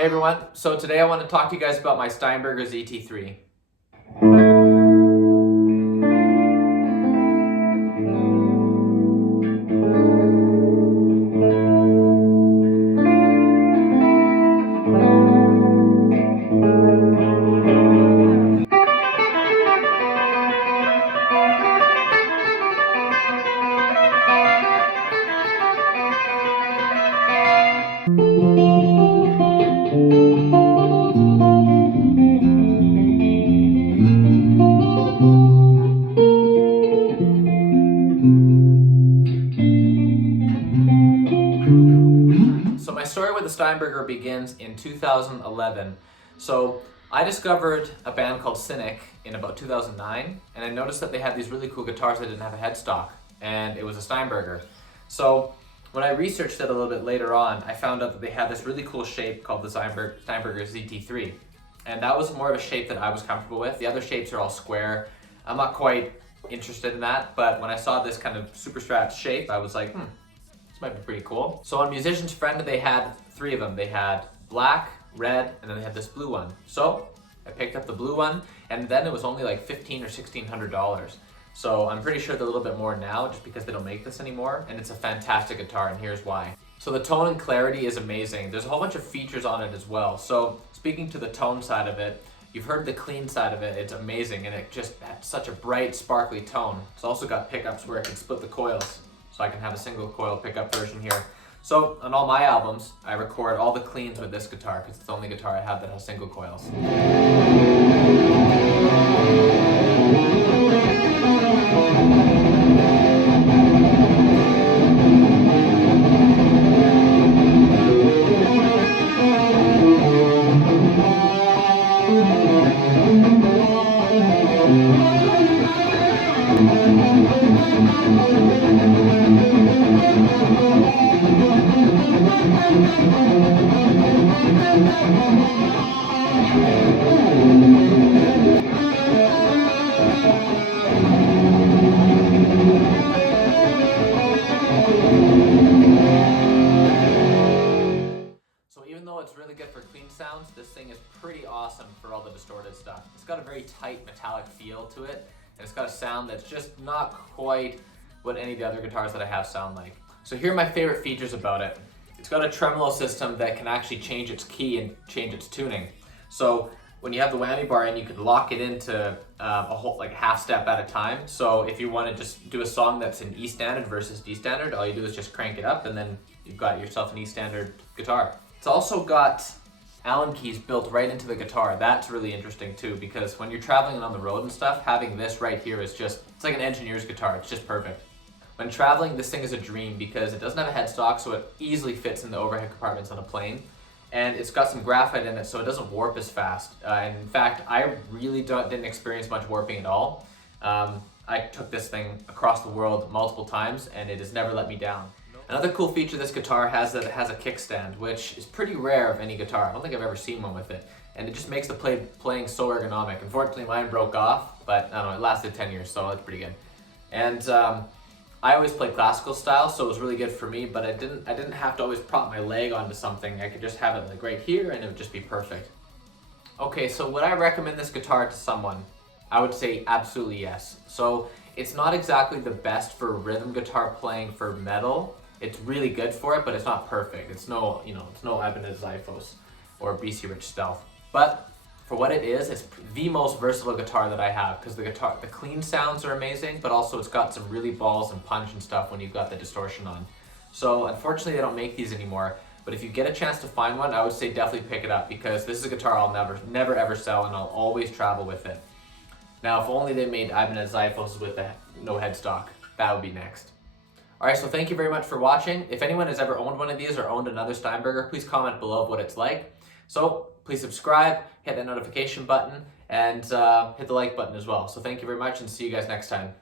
Hey everyone, so today I want to talk to you guys about my Steinberger ZT3. So my story with the Steinberger begins in 2011. So I discovered a band called Cynic in about 2009, and I noticed that they had these really cool guitars that didn't have a headstock, and it was a Steinberger. So when I researched it a little bit later on, I found out that they had this really cool shape called the Steinberger ZT3, and that was more of a shape that I was comfortable with. The other shapes are all square. I'm not quite interested in that, but when I saw this kind of super strat shape, I was like, might be pretty cool. So on Musician's Friend, they had three of them. They had black, red, and then they had this blue one. So I picked up the blue one, and then it was only like $1,500 or $1,600. So I'm pretty sure they're a little bit more now just because they don't make this anymore, and it's a fantastic guitar, and here's why. So the tone and clarity is amazing. There's a whole bunch of features on it as well. So speaking to the tone side of it, you've heard the clean side of it. It's amazing, and it just has such a bright, sparkly tone. It's also got pickups where I can split the coils. So I can have a single coil pickup version here. So on all my albums, I record all the cleans with this guitar because it's the only guitar I have that has single coils. So even though it's really good for clean sounds, this thing is pretty awesome for all the distorted stuff. It's got a very tight metallic feel to it, and it's got a sound that's just not quite what any of the other guitars that I have sound like. So here are my favorite features about it. It's got a tremolo system that can actually change its key and change its tuning. So when you have the whammy bar in, you can lock it into a whole like half step at a time. So if you want to just do a song that's in E standard versus D standard, all you do is just crank it up, and then you've got yourself an E standard guitar. It's also got Allen keys built right into the guitar. That's really interesting too, because when you're traveling on the road and stuff, having this right here is just, it's like an engineer's guitar. It's just perfect. When traveling, this thing is a dream because it doesn't have a headstock, so it easily fits in the overhead compartments on a plane. And it's got some graphite in it, so it doesn't warp as fast. And in fact, I really didn't experience much warping at all. I took this thing across the world multiple times, and it has never let me down. Another cool feature this guitar has that it has a kickstand, which is pretty rare of any guitar. I don't think I've ever seen one with it. And it just makes the playing so ergonomic. Unfortunately, mine broke off, but I don't know, it lasted 10 years, so it's pretty good. And I always play classical style, so it was really good for me, but I didn't have to always prop my leg onto something. I could just have it like right here, and it would just be perfect. Okay, so would I recommend this guitar to someone? I would say absolutely yes. So it's not exactly the best for rhythm guitar playing for metal. It's really good for it, but it's not perfect. It's no, it's no Ibanez Xiphos or BC Rich Stealth. But for what it is, it's the most versatile guitar that I have because the clean sounds are amazing, but also it's got some really balls and punch and stuff when you've got the distortion on. So unfortunately, they don't make these anymore. But if you get a chance to find one, I would say definitely pick it up because this is a guitar I'll never ever sell, and I'll always travel with it. Now, if only they made Ibanez Xiphos with no headstock, that would be next. Alright, so thank you very much for watching. If anyone has ever owned one of these or owned another Steinberger, please comment below what it's like. So please subscribe, hit that notification button, and hit the like button as well. So thank you very much, and see you guys next time.